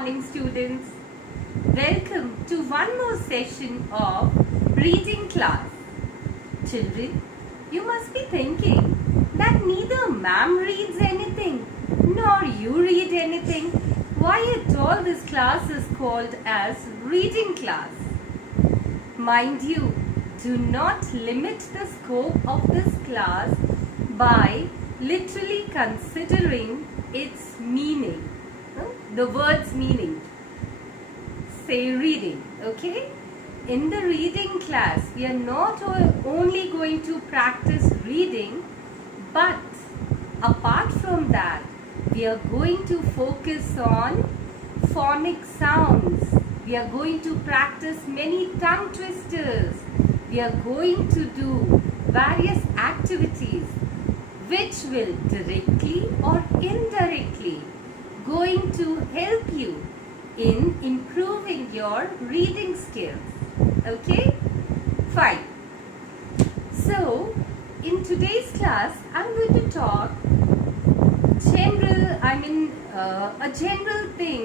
morning, students. Welcome to one more session of reading class. Children, you must be thinking that neither ma'am reads anything nor you read anything. Why at all this class is called as reading class? Mind you, do not limit the scope of this class by literally considering its meaning, the word's meaning. Say reading, okay? In the reading class, we are not only going to practice reading, but apart from that, we are going to focus on phonic sounds. We are going to practice many tongue twisters. We are going to do various activities which will directly or indirectly going to help you in improving your reading skills. Okay? Fine. So, in today's class, I'm going to talk a general thing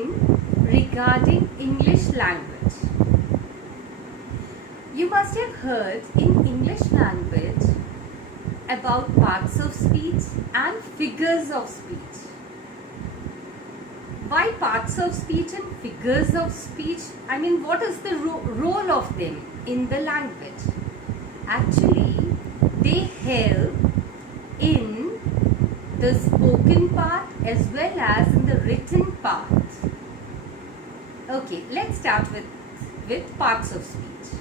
regarding English language. You must have heard in English language about parts of speech and figures of speech. Why parts of speech and figures of speech? What is the role of them in the language? Actually, they help in the spoken part as well as in the written part. Okay, let's start with parts of speech.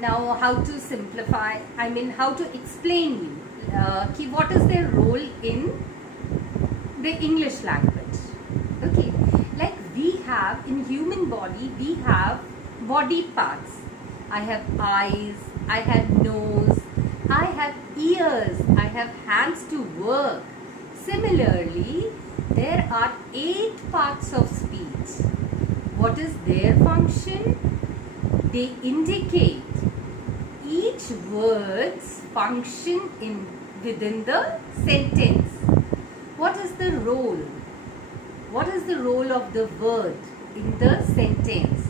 Now, how to simplify, how to explain you what is their role in the English language. Okay, like we have in human body, we have body parts. I have eyes, I have nose, I have ears, I have hands to work. Similarly, there are 8 parts of speech. What is their function? They indicate each word's function within the sentence. What is the role? What is the role of the word in the sentence?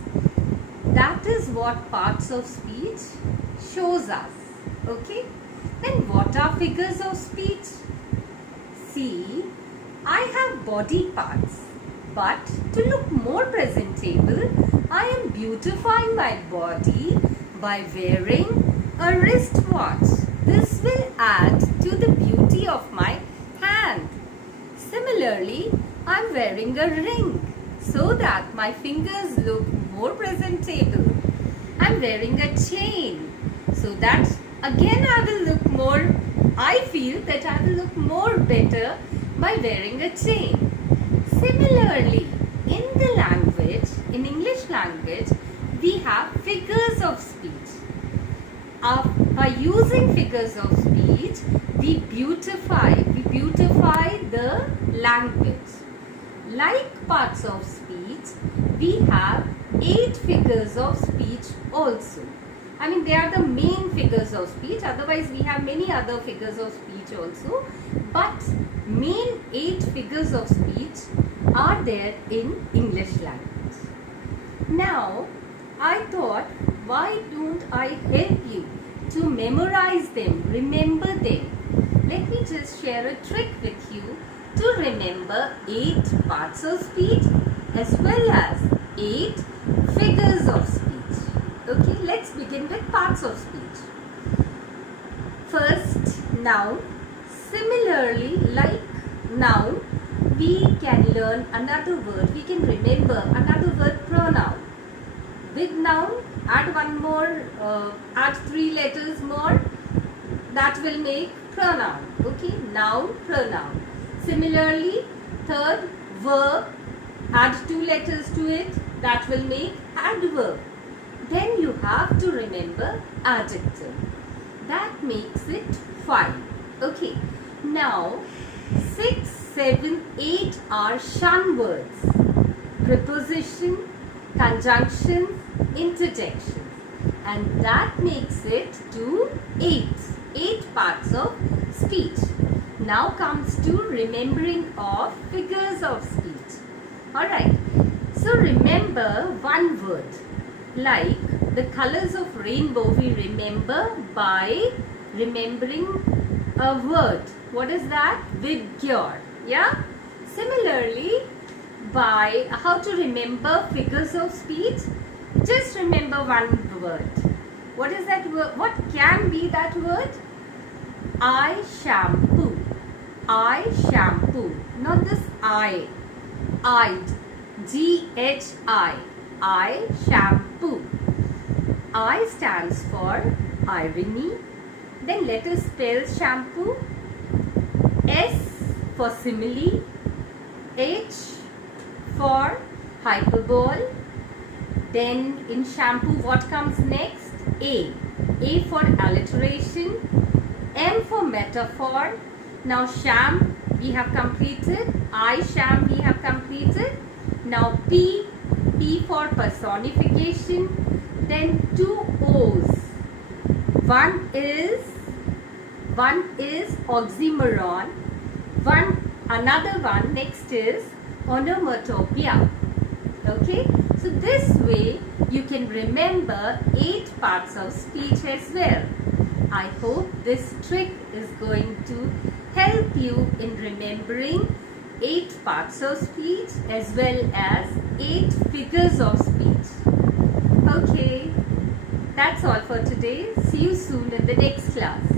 That is what parts of speech shows us. Okay? Then what are figures of speech? See, I have body parts, but to look more presentable, I am beautifying my body by wearing a wristwatch. This will add to the beauty of my hand. Similarly, I am wearing a ring so that my fingers look more presentable. I am wearing a chain so that again I feel that I will look more better by wearing a chain. Similarly, in English language, we have figures of speech. By using figures of speech, we beautify the language. Like parts of speech, we have 8 figures of speech also. They are the main figures of speech. Otherwise, we have many other figures of speech also. But main 8 figures of speech are there in English language. Now, I thought, why don't I help you to memorize them, remember them? Let me just share a trick with you to remember 8 parts of speech as well as 8 figures of speech. Okay, let's begin with parts of speech. First, noun. Similarly, like noun, we can learn another word. We can remember another word, pronoun. With noun, add one more, add 3 letters more. That will make pronoun. Okay, noun, pronoun. Similarly, third, verb, add 2 letters to it. That will make adverb. Then you have to remember adjective. That makes it 5. Okay. Now, 6, 7, 8 are shun words. Preposition, conjunctions, interjections. And that makes it to 8. 8 parts of speech. Now comes to remembering of figures of speech. Alright. remember one word. Like the colors of rainbow, we remember by remembering a word. What is that? Vigor. Yeah? Similarly, by how to remember figures of speech, just remember one word. What is that word? What can be that word? I shampoo. I shampoo. Not this I. G-H-I. I shampoo. I stands for irony. Then let us spell shampoo. S for simile. H for hyperbole. Then in shampoo what comes next? A. A for alliteration. M for metaphor. Now sham we have completed. I sham we have completed. Now P. P for personification. Then two O's. One is oxymoron. Another one next is onomatopoeia. Okay, so this way you can remember 8 parts of speech as well. I hope this trick is going to help you in remembering 8 parts of speech as well as 8 figures of speech. Okay, that's all for today. See you soon in the next class.